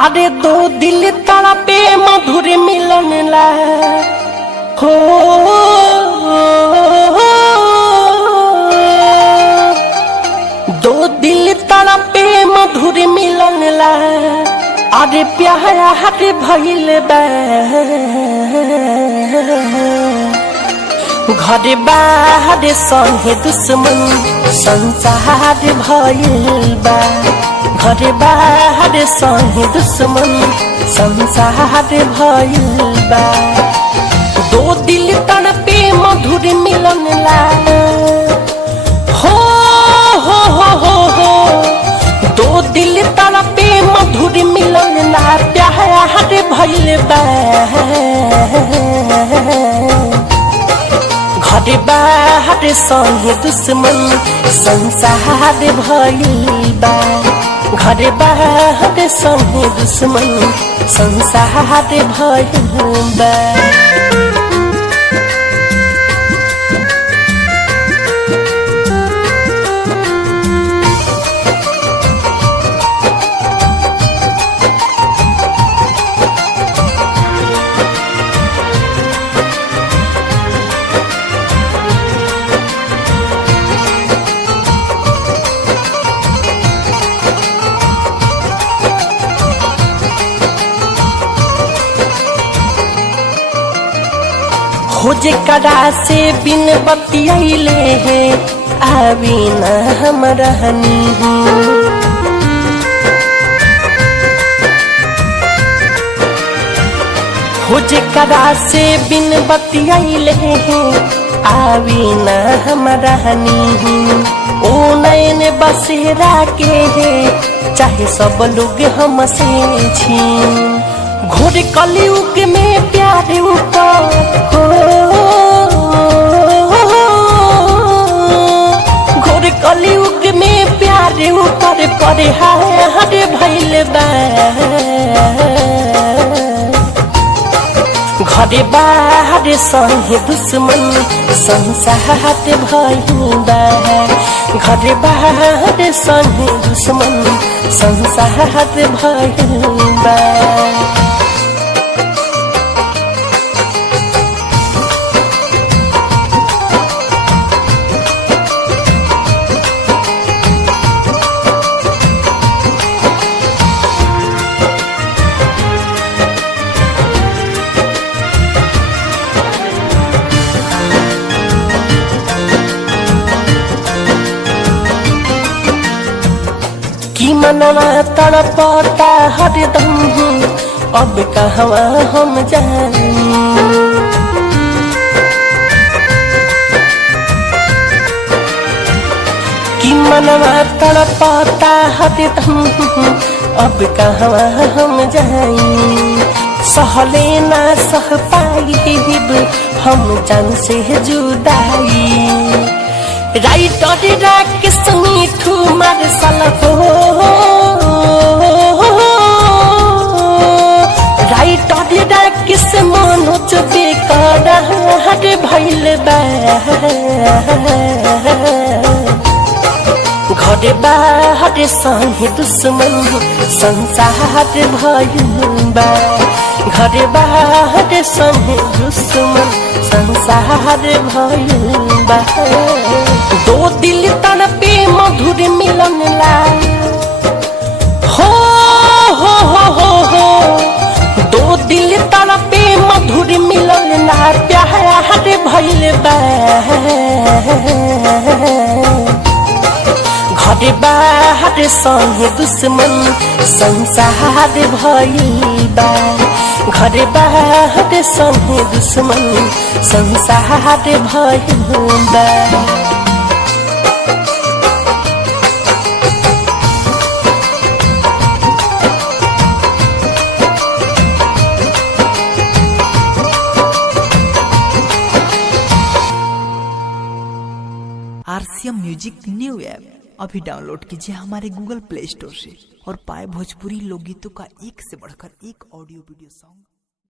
अरे दो दिल तड़पे मधुर मिलन ला हो, दो दिल तड़पे मधुर मिलन ला। अरे प्यारा हट भइल बा घर बाहर संगे दुश्मन संसार भइल बा। घर बाहर संगे दुश्मन संसार भइल बा। दो दिल तड़पे मधुर मिलन ला हो, दो दिल तड़पे मधुर मिलन ला। प्यार भइल बा घर बाहर संगे दुश्मन संसार भइल बा। घर बाहर संगे दुश्मन संसार भइल बा। खोजे करा से बिन बतियाइले है आवी न हम रहनी। खोजे करा से बिन बतियाइले है आवी न हम रहनी। ओ नैन बसेरा के है चाहे सब लोग हमसे छी। घोर कलयुग में प्यार ऊपर हो, घोर कलयुग में प्यार ऊपर पड़े हार भइल बा। घर बाहर संगे दुश्मन संसार भइल बा। घर बाहर संगे दुश्मन संसार भइल बा। की मनवा तड़पता हरदम अब कहवा हम जानी। की मनवा तड़पता हरदम अब कहवा हम जाई। सहले ना सह पाइब हम जान से जुदाई। राइटर राकेश मिठू मार्शल हो, राइटर राकेश मनोज बेकरार भइल बा। घर बाहर संगे दुश्मन संसार भइल बा। घर बाहर संगे दुश्मन संसार भइल बा। दो दिल तड़पे मधुर मिलन ला हो, दो दिल तड़पे मधुर मिलन ला। प्यार भइल बा घर बाहर संगे दुश्मन संसार भइल बा। घर बाहर संगे दुश्मन संसार भइल बा। RCM म्यूजिक न्यू ऐप अभी डाउनलोड कीजिए हमारे गूगल प्ले स्टोर से और पाए भोजपुरी लोकगीतों का एक से बढ़कर एक ऑडियो वीडियो सॉन्ग।